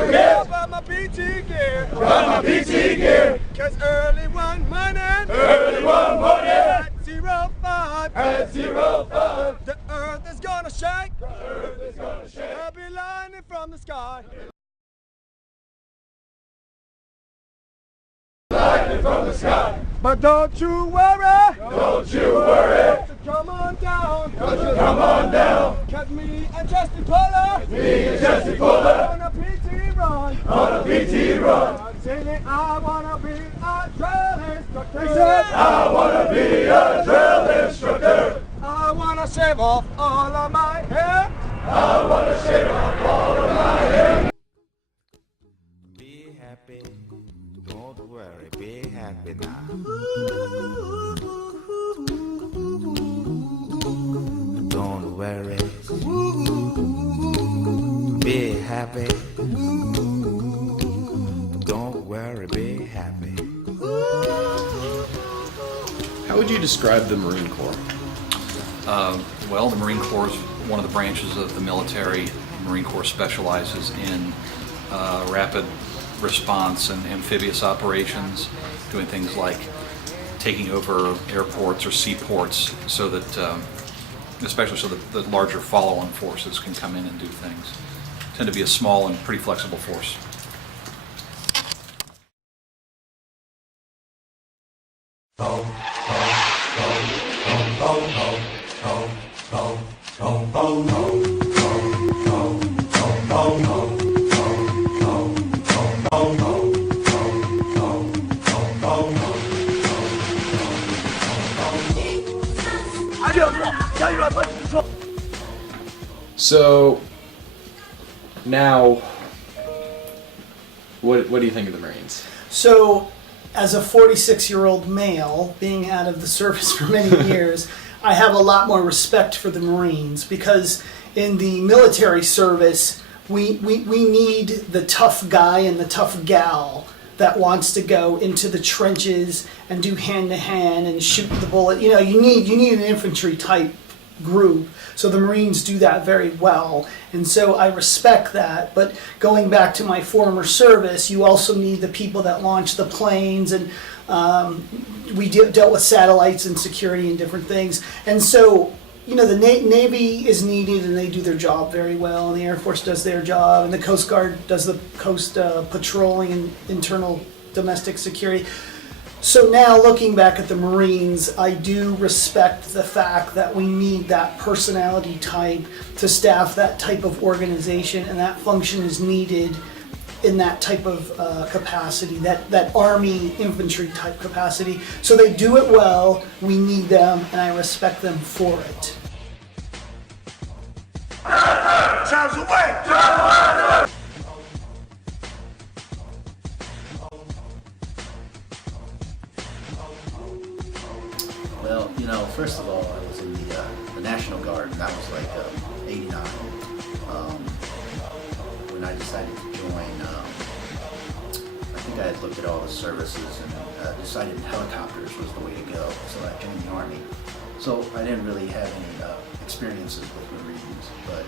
the gift. Got my PT gear. Got my PT gear. Cause early one morning. Early one morning. At 05. At 05. The earth is gonna shake. The earth is gonna shake. I'll be lightning from the sky. Lightning from the sky. But don't you worry. Don't you worry. Come on down. Come on down. Cause me and Justin Fuller. Me and Jesse Fuller. On a PT run. On a PT run. I'm singing, I wanna be a drill instructor. He said, I wanna be a drill instructor. I wanna shave off all of my hair. I wanna shave off all of my hair. Be happy, don't worry, be happy now. Don't worry, be happy. Don't worry, be happy. How would you describe the Marine Corps? Well, the Marine Corps is one of the branches of the military. The Marine Corps specializes in rapid response and amphibious operations, doing things like taking over airports or seaports so that, especially so that the larger follow-on forces can come in and do things. Tend to be a small and pretty flexible force. So now, what do you think of the Marines? So, as a 46-year-old male, being out of the service for many years, I have a lot more respect for the Marines because in the military service, we need the tough guy and the tough gal that wants to go into the trenches and do hand-to-hand and shoot the bullet. You know, you need an infantry type group. So the Marines do that very well, and so I respect that. But going back to my former service, you also need the people that launch the planes, and we dealt with satellites and security and different things. And so, you know, the Navy is needed, and they do their job very well, and the Air Force does their job, and the Coast Guard does the coast patrolling and internal domestic security. So now, looking back at the Marines, I do respect the fact that we need that personality type to staff that type of organization, and that function is needed in that type of capacity, that Army infantry type capacity. So they do it well, we need them, and I respect them for it. Sounds away! Well, you know, first of all, I was in the National Guard, and that was like 89. When I decided to join, I think I had looked at all the services and decided helicopters was the way to go, so I joined the Army. So I didn't really have any experiences with Marines, but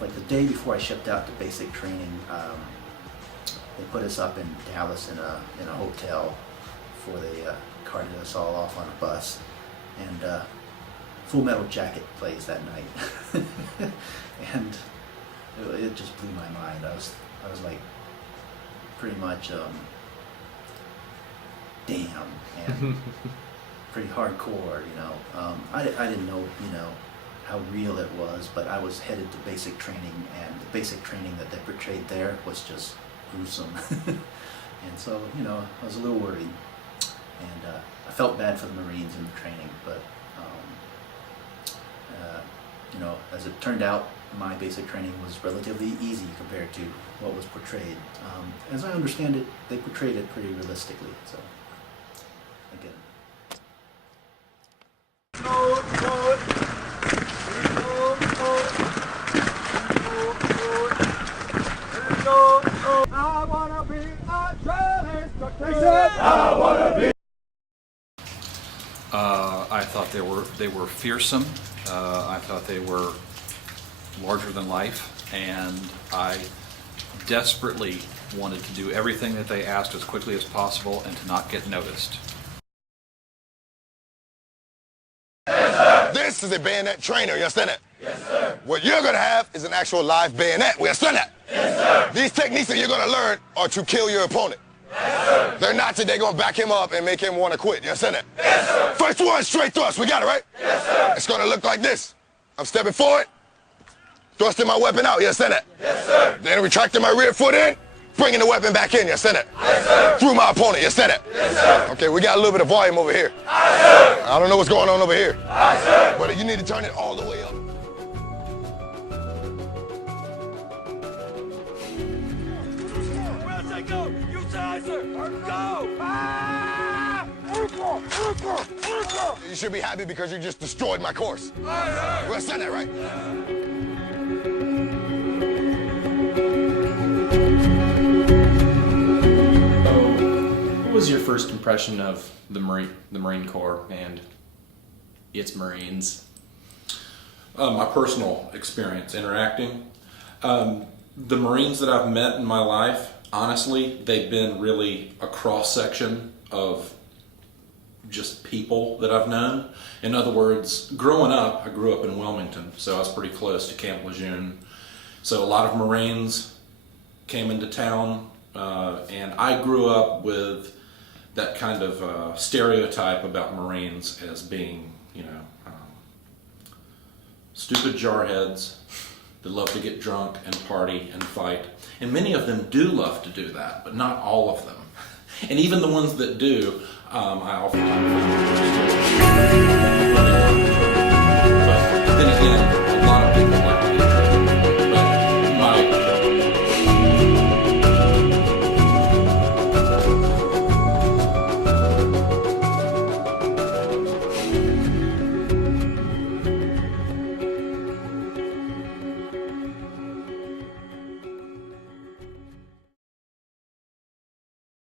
like the day before I shipped out to basic training, they put us up in Dallas in a hotel before they carted us all off on a bus, and Full Metal Jacket plays that night, and it just blew my mind. I was like, pretty much, damn, and pretty hardcore, you know. I didn't know, you know, how real it was, but I was headed to basic training, and the basic training that they portrayed there was just gruesome, and so, you know, I was a little worried. And I felt bad for the Marines in the training, but you know, as it turned out, my basic training was relatively easy compared to what was portrayed. As I understand it, they portrayed it pretty realistically. So, again. I wanna be a drill instructor. I wanna be. I thought they were fearsome. I thought they were larger than life. and I desperately wanted to do everything that they asked as quickly as possible and to not get noticed. This is a bayonet trainer, you understand that? Yes, sir. What you're gonna have is an actual live bayonet, we understand that? Yes, sir. These techniques that you're gonna learn are to kill your opponent. Yes, sir. They're not today gonna back him up and make him wanna quit, you understand that? Yes, sir. First one, straight thrust, we got it, right? Yes, sir. It's gonna look like this. I'm stepping forward, thrusting my weapon out, you understand that? Yes, sir. Then retracting my rear foot in, bringing the weapon back in, you understand that? Yes, sir. Through my opponent, you understand that? Yes, sir. Okay, we got a little bit of volume over here. Yes, sir. I don't know what's going on over here. Yes, sir. But you need to turn it all the way up. Where say go? You say sir. Go! You should be happy because you just destroyed my course. We understand that, right? What was your first impression of the Marine Corps and its Marines? My personal experience interacting. The Marines that I've met in my life, honestly, they've been really a cross-section of just people that I've known. In other words, growing up, I grew up in Wilmington, so I was pretty close to Camp Lejeune. So a lot of Marines came into town, and I grew up with that kind of stereotype about Marines as being, you know, stupid jarheads that love to get drunk and party and fight. And many of them do love to do that, but not all of them. And even the ones that do, I oftentimes